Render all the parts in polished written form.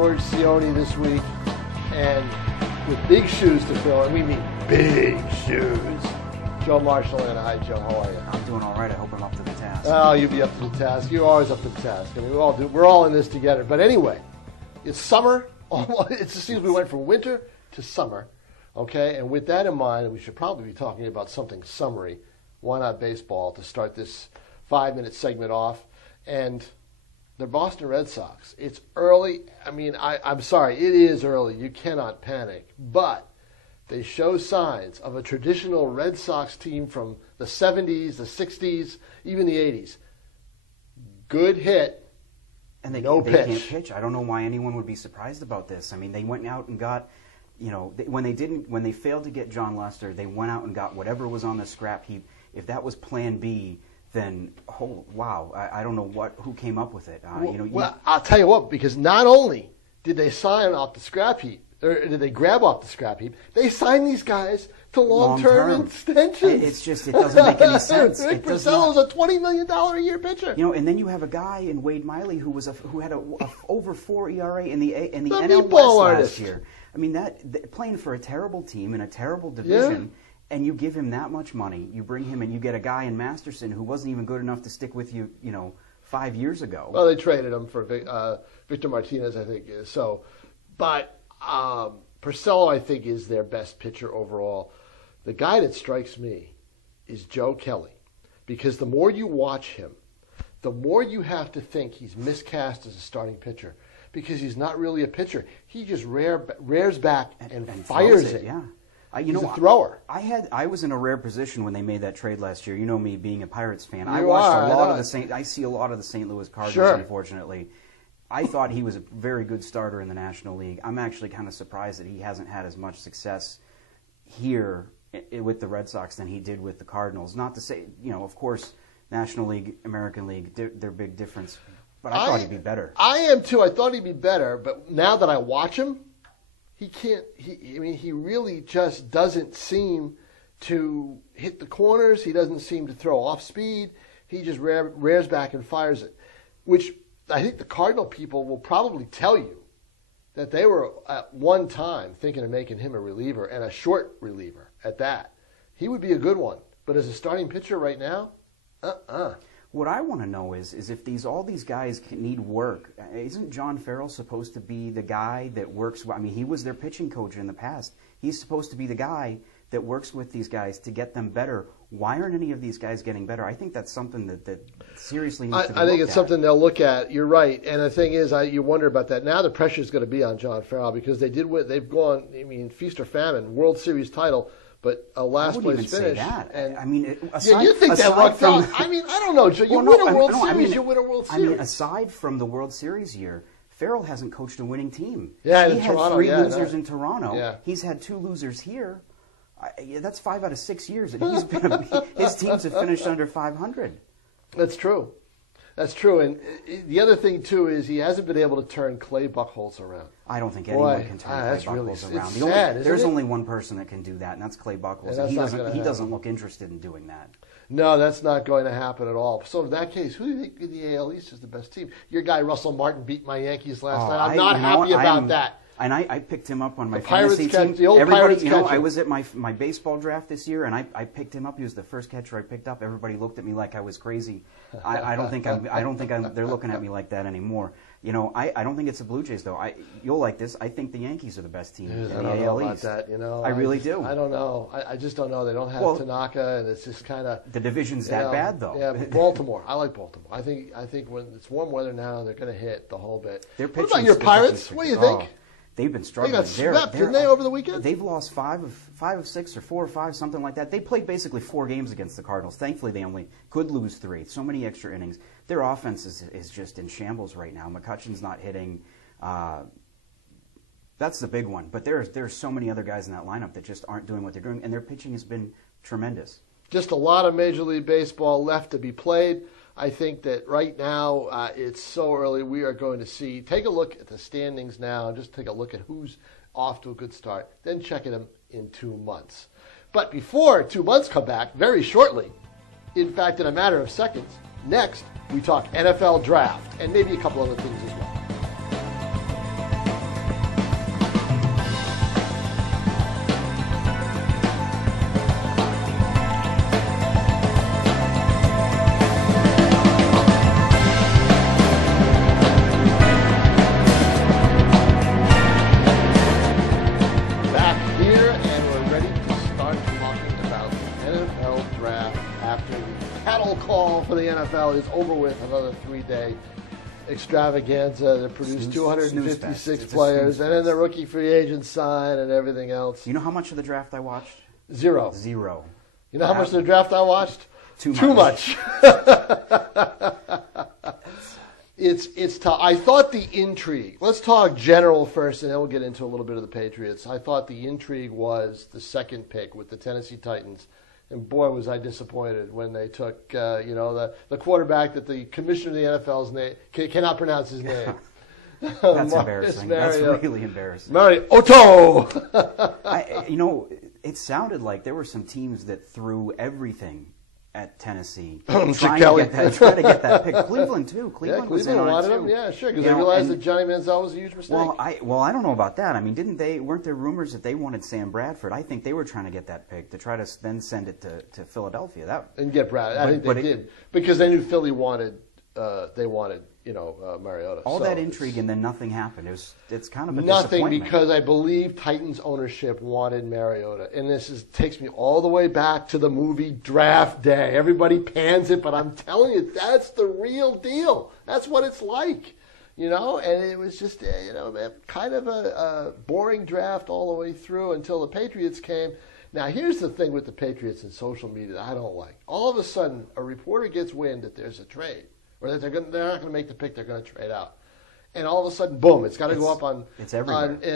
George Sione this week, and with big shoes to fill, and we mean big shoes. Joe Marshall and hi, Joe. How are you? I'm doing all right. I hope I'm up to the task. Oh, you'll be up to the task. You're always up to the task. I mean, we're all in this together. But anyway, it's summer. It just seems we went from winter to summer. Okay, and with that in mind, we should probably be talking about something summery. Why not baseball to start this 5-minute segment off? And the Boston Red Sox. It's early. I mean, I'm sorry, it is early. You cannot panic. But they show signs of a traditional Red Sox team from the 70s, the 60s, even the 80s. Good hit, and they pitch. Can't pitch. I don't know why anyone would be surprised about this. I mean, they went out and got, when they failed to get John Lester, they went out and got whatever was on the scrap heap. If that was Plan B, then wow, I don't know who came up with it. Well, I'll tell you what, because not only did they sign off the scrap heap, or did they grab off the scrap heap, they signed these guys to long-term extensions. It doesn't make any sense. Rick Porcello's a $20 million a year pitcher. And then you have a guy in Wade Miley who had a over 4 ERA in the NL West last year. I mean, playing for a terrible team in a terrible division. Yeah. And you give him that much money, you bring him and you get a guy in Masterson who wasn't even good enough to stick with you, 5 years ago. Well, they traded him for Victor Martinez, I think. But Porcello, I think, is their best pitcher overall. The guy that strikes me is Joe Kelly, because the more you watch him, the more you have to think he's miscast as a starting pitcher, because he's not really a pitcher. He just rears back and fires it. Yeah. He's a thrower. I was in a rare position when they made that trade last year. You know me being a Pirates fan. I see a lot of the St. Louis Cardinals, sure. Unfortunately. I thought he was a very good starter in the National League. I'm actually kind of surprised that he hasn't had as much success here with the Red Sox than he did with the Cardinals. Not to say, of course, National League, American League, they're big difference. But I thought he'd be better. I am too. I thought he'd be better. But now that I watch him, he can't. He really just doesn't seem to hit the corners. He doesn't seem to throw off speed. He just rears back and fires it, which I think the Cardinal people will probably tell you that they were at one time thinking of making him a reliever, and a short reliever at that. He would be a good one, but as a starting pitcher right now, What I want to know is if all these guys need work, isn't John Farrell supposed to be the guy that works? I mean, he was their pitching coach in the past. He's supposed to be the guy that works with these guys to get them better. Why aren't any of these guys getting better? I think that's something that seriously needs to be looked at. I think it's something they'll look at. You're right. And the thing is, you wonder about that. Now the pressure is going to be on John Farrell because they've gone, feast or famine, World Series title, but a last place finish. I wouldn't even say that. And I mean, you think that lucked out. I don't know, Joe. You win a World Series, you win a World Series. I mean, aside from the World Series year, Farrell hasn't coached a winning team. Yeah, he had Toronto, 3 losers in Toronto. Yeah. He's had 2 losers here. That's 5 out of 6 years, and his teams have finished under 500. That's true. That's true. And the other thing, too, is he hasn't been able to turn Clay Buchholz around. I don't think anyone can turn Clay Buchholz around. It's sad, there's only one person that can do that, and that's Clay Buchholz. And he doesn't look interested in doing that. No, that's not going to happen at all. So in that case, who do you think in the AL East is the best team? Your guy Russell Martin beat my Yankees last night. I'm not happy about that. And I picked him up on my fantasy team. The old Pirates catcher. I was at my baseball draft this year, and I picked him up. He was the first catcher I picked up. Everybody looked at me like I was crazy. I don't think they're looking at me like that anymore. I don't think it's the Blue Jays though. You'll like this. I think the Yankees are the best team in the AL East. I don't know about that. I really do. I don't know. I just don't know. They don't have Tanaka, and it's just kind of the division's that bad though. Yeah, Baltimore. I like Baltimore. I think when it's warm weather now, they're going to hit the whole bit. What about your Pirates? What do you think? They've been struggling. They got swept, didn't they, over the weekend? They've lost 5 of 6 or 4 or 5, something like that. They played basically 4 games against the Cardinals. Thankfully, they only could lose 3. So many extra innings. Their offense is just in shambles right now. McCutchen's not hitting. That's the big one. But there's so many other guys in that lineup that just aren't doing what they're doing, and their pitching has been tremendous. Just a lot of Major League Baseball left to be played. I think that right now it's so early. We are going to take a look at the standings now and just take a look at who's off to a good start, then checking them in 2 months. But before 2 months come back, very shortly, in fact, in a matter of seconds, next we talk NFL draft and maybe a couple other things as well. call for the NFL is over with. Another 3-day extravaganza that produced 256 players, and then the rookie free agent sign and everything else. You know how much of the draft I watched? Zero. You know how much of the draft I watched? Too much. It's tough. I thought the intrigue. Let's talk general first, and then we'll get into a little bit of the Patriots. I thought the intrigue was the second pick with the Tennessee Titans, and boy, was I disappointed when they took the quarterback that the commissioner of the NFL's name cannot pronounce his name. That's embarrassing. That's really embarrassing. Mariotto. It sounded like there were some teams that threw everything at Tennessee, trying to get that pick. Cleveland too. Cleveland was in on wanted it him. too. Yeah, sure, because they realized that Johnny Manziel was a huge mistake. Well, I don't know about that. I mean, weren't there rumors that they wanted Sam Bradford? I think they were trying to get that pick to try to then send it to Philadelphia. And get Brad. I think they did because they knew Philly wanted. They wanted Mariota. All that intrigue and then nothing happened. It's kind of a nothing disappointment. Because I believe Titans ownership wanted Mariota, and takes me all the way back to the movie Draft Day. Everybody pans it, but I'm telling you, that's the real deal. That's what it's like, And it was just kind of a boring draft all the way through until the Patriots came. Now, here's the thing with the Patriots and social media that I don't like. All of a sudden, a reporter gets wind that there's a trade. Or that they're not going to make the pick, they're going to trade out. And all of a sudden, boom, it's got to go up on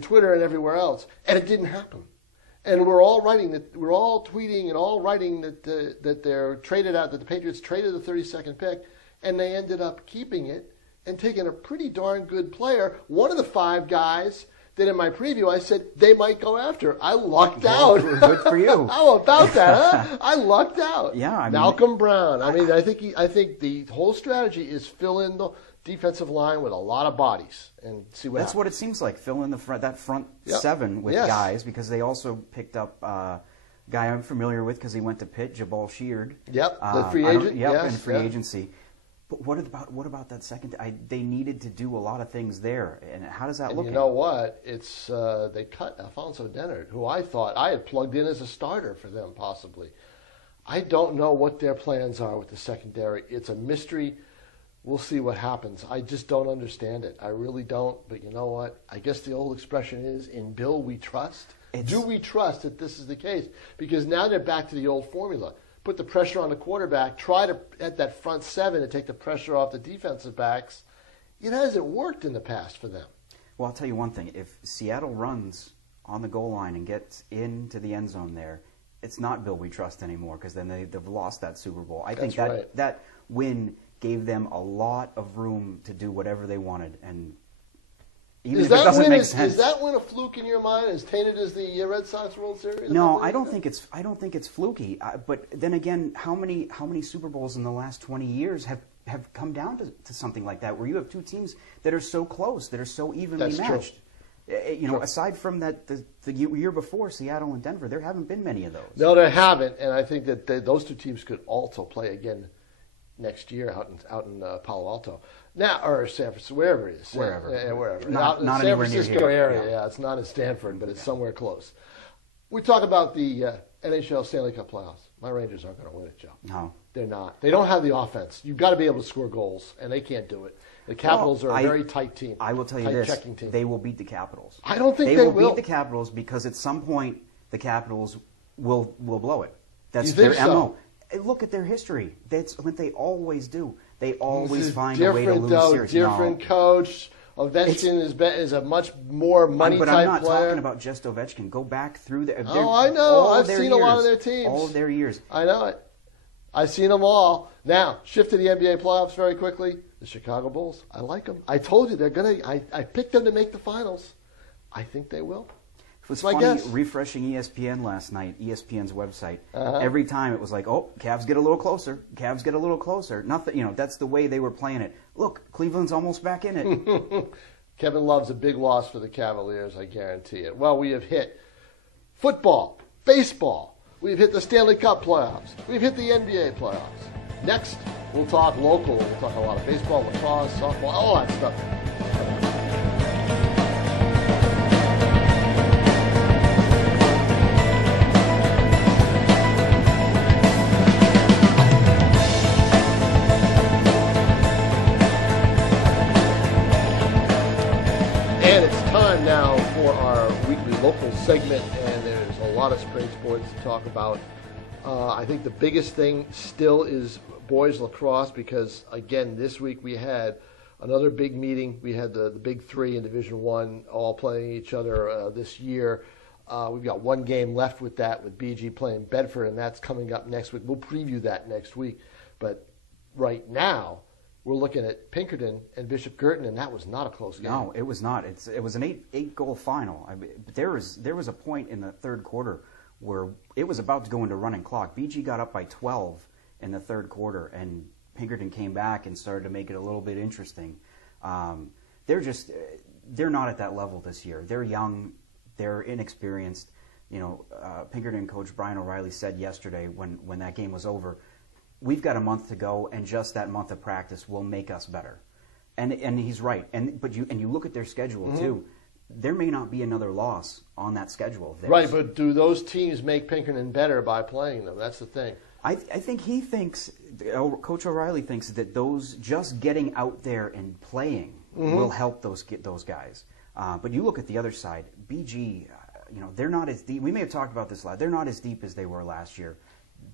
Twitter and everywhere else. And it didn't happen. And we're all tweeting and all writing that they're traded out, that the Patriots traded the 32nd pick, and they ended up keeping it and taking a pretty darn good player. One of the 5 guys that in my preview I said they might go after. I lucked out. Good for you. How about that, huh? I lucked out. Yeah, Malcolm Brown. I think the whole strategy is fill in the defensive line with a lot of bodies and see what happens. That's what it seems like. Fill in that front 7 with guys, because they also picked up a guy I'm familiar with because he went to Pitt, Jabal Sheard. Yep, the free agent. In free agency. But what about that second? They needed to do a lot of things there, and how does that look? You know what? It's they cut Alfonso Dennard, who I thought I had plugged in as a starter for them possibly. I don't know what their plans are with the secondary. It's a mystery. We'll see what happens. I just don't understand it. I really don't. But you know what? I guess the old expression is, in Bill we trust. Do we trust that this is the case? Because now they're back to the old formula. Put the pressure on the quarterback, try to, at that front 7, to take the pressure off the defensive backs. It hasn't worked in the past for them. Well, I'll tell you one thing. If Seattle runs on the goal line and gets into the end zone there, it's not Bill we trust anymore, because then they've lost that Super Bowl. I think that win gave them a lot of room to do whatever they wanted, and even if it doesn't make sense. Is that win a fluke in your mind, as tainted as the Red Sox World Series? No, I don't think it's fluky. But then again, how many Super Bowls in the last 20 years have come down to something like that, where you have 2 teams that are so close, that are so evenly matched? True. Aside from that, the year before, Seattle and Denver, there haven't been many of those. No, there haven't, and I think that those 2 teams could also play again next year out in Palo Alto. Now, or San Francisco, wherever it is. Wherever. Not San anywhere Francisco near here. area, yeah. It's not in Stanford, but it's somewhere close. We talk about the NHL Stanley Cup playoffs. My Rangers aren't going to win it, Joe. No. They're not. They don't have the offense. You've got to be able to score goals, and they can't do it. The Capitals are a very tight team. I will tell you this. Team. They will beat the Capitals. I don't think they will. They will beat the Capitals because at some point the Capitals will blow it. That's their MO. Look at their history. That's what they always do. They always find a way to lose series. Different coach. Ovechkin is a much more money type player. But I'm not talking about just Ovechkin. Go back through their I know. I've seen a lot of their teams. All of their years. I know it. I've seen them all. Now, shift to the NBA playoffs very quickly. The Chicago Bulls. I like them. I told you they're going to. I picked them to make the finals. I think they will. It was funny refreshing ESPN last night, ESPN's website. Every time it was like, oh, Cavs get a little closer. Cavs get a little closer. Nothing, that's the way they were playing it. Look, Cleveland's almost back in it. Kevin Love's a big loss for the Cavaliers, I guarantee it. Well, we have hit football, baseball. We've hit the Stanley Cup playoffs. We've hit the NBA playoffs. Next, we'll talk local. We'll talk a lot of baseball, lacrosse, softball, all that stuff. local segment, and there's a lot of spring sports to talk about. I think the biggest thing still is boys lacrosse, because again this week we had another big meeting. We had the big three in Division I all playing each other this year. We've got one game left with that, with BG playing Bedford, and that's coming up next week. We'll preview that next week. But right now, we're looking at Pinkerton and Bishop Girton, and that was not a close game. No, it was not. It was an eight-goal final. I mean, there was a point in the third quarter where it was about to go into running clock. BG got up by 12 in the third quarter, and Pinkerton came back and started to make it a little bit interesting. They're not at that level this year. They're young. They're inexperienced. Pinkerton coach Brian O'Reilly said yesterday when that game was over, we've got a month to go, and just that month of practice will make us better. And he's right. But you look at their schedule too. There may not be another loss on that schedule. Right, but do those teams make Pinkerton better by playing them? That's the thing. I think he thinks, Coach O'Reilly thinks that those just getting out there and playing will help those guys. But you look at the other side, BG, they're not as deep. We may have talked about this last. They're not as deep as they were last year,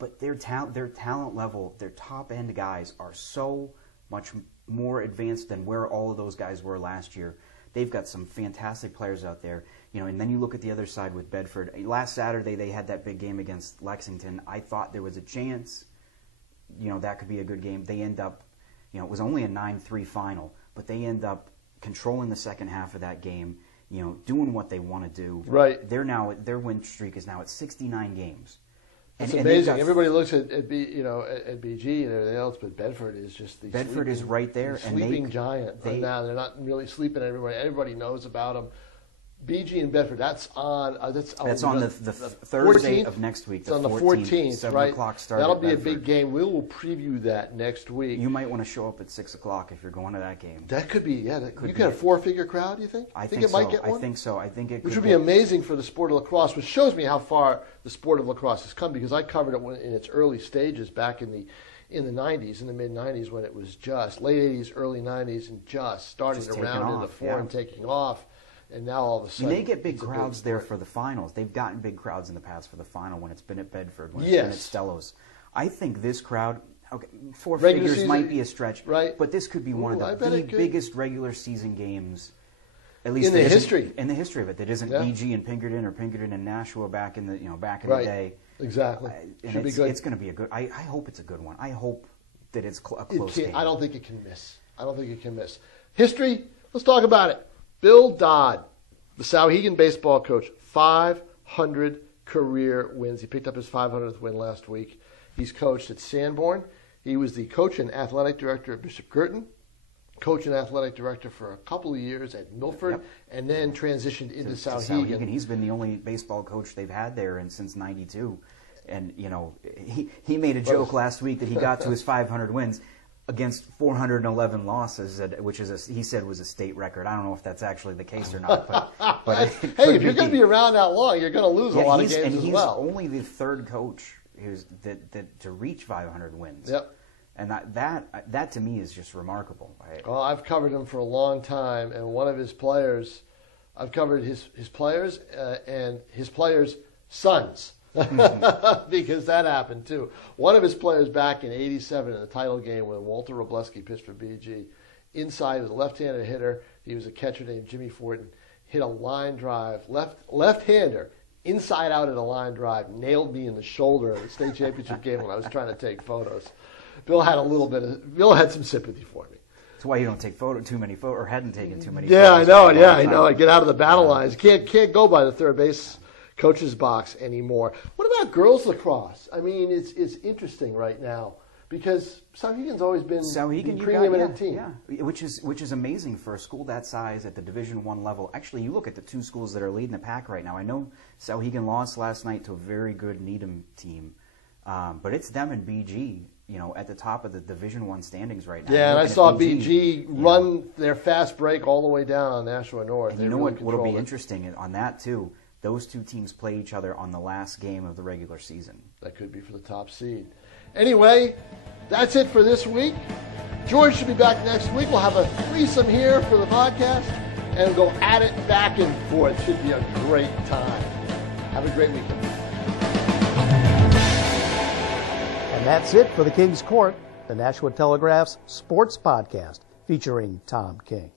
but their talent level, their top end guys are so much more advanced than where all of those guys were last year. They've got some fantastic players out there, and then you look at the other side with Bedford. Last Saturday they had that big game against Lexington. I thought there was a chance, that could be a good game. They end up, it was only a 9-3 final, but they end up controlling the second half of that game, doing what they want to do. Right. Their win streak is now at 69 games. It's amazing. Everybody looks at BG and everything else, but Bedford is just is right there, sleeping giant right now. They're not really sleeping. Everybody knows about them. BG and Bedford. That's on the Thursday of next week. It's on the 14th, 7 o'clock start. That'll be a big game. We will preview that next week. You might want to show up at 6 o'clock if you're going to that game. That could be, you get a 4-figure crowd. Do you think? I think it might get one. I think so. I think it. Which would be amazing for the sport of lacrosse, which shows me how far the sport of lacrosse has come, because I covered it in its early stages back in the 90s, in the mid 90s, when it was just late 80s, early 90s, and just starting around in the foreign, taking off. And now all of a sudden, they get big crowds there for the finals. They've gotten big crowds in the past for the final when it's been at Bedford, when it's been at Stellos. I think this crowd, four figures might be a stretch, right? But this could be one of the biggest regular season games, at least in the history of it. That isn't BG and Pinkerton or Pinkerton and Nashua back in the the day. Exactly. Should be good. It's going to be a good. I hope it's a good one. I hope that it's a close game. I don't think it can miss. History. Let's talk about it. Bill Dodd, the Souhegan baseball coach, 500 career wins. He picked up his 500th win last week. He's coached at Sanborn. He was the coach and athletic director at Bishop Girton, coach and athletic director for a couple of years at Milford, and then transitioned into Souhegan. He's been the only baseball coach they've had there since '92. And, he made a joke last week that he got to his 500 wins against 411 losses, which he said was a state record. I don't know if that's actually the case or not. But hey, if you're going to be around that long, you're going to lose a lot of games and as he's well. Only the third coach to reach 500 wins. Yep. And that to me is just remarkable. Well, I've covered him for a long time, and one of his players, I've covered his players and his players' sons. Because that happened too. One of his players back in '87 in the title game when Walter Robleski pitched for BG, inside, he was a left-handed hitter. He was a catcher named Jimmy Fortin. Hit a line drive, left-hander, inside out at a line drive, nailed me in the shoulder in the state championship game when I was trying to take photos. Bill had some sympathy for me. That's why you don't take too many photos, or hadn't taken too many. Yeah, photos. I know. I get out of the battle lines. Can't go by the third base coach's box anymore. What about girls lacrosse? I mean, it's interesting right now because Souhegan's always been the preeminent team. Yeah, which is amazing for a school that size at the Division I level. Actually, you look at the two schools that are leading the pack right now. I know Souhegan lost last night to a very good Needham team, but it's them and BG, at the top of the Division I standings right now. Yeah, and I saw BG run their fast break all the way down on Nashua North. And what'll be interesting on that too? Those two teams play each other on the last game of the regular season. That could be for the top seed. Anyway, that's it for this week. George should be back next week. We'll have a threesome here for the podcast. and go at it back and forth. Should be a great time. Have a great weekend. And that's it for the King's Court, the Nashua Telegraph's sports podcast featuring Tom King.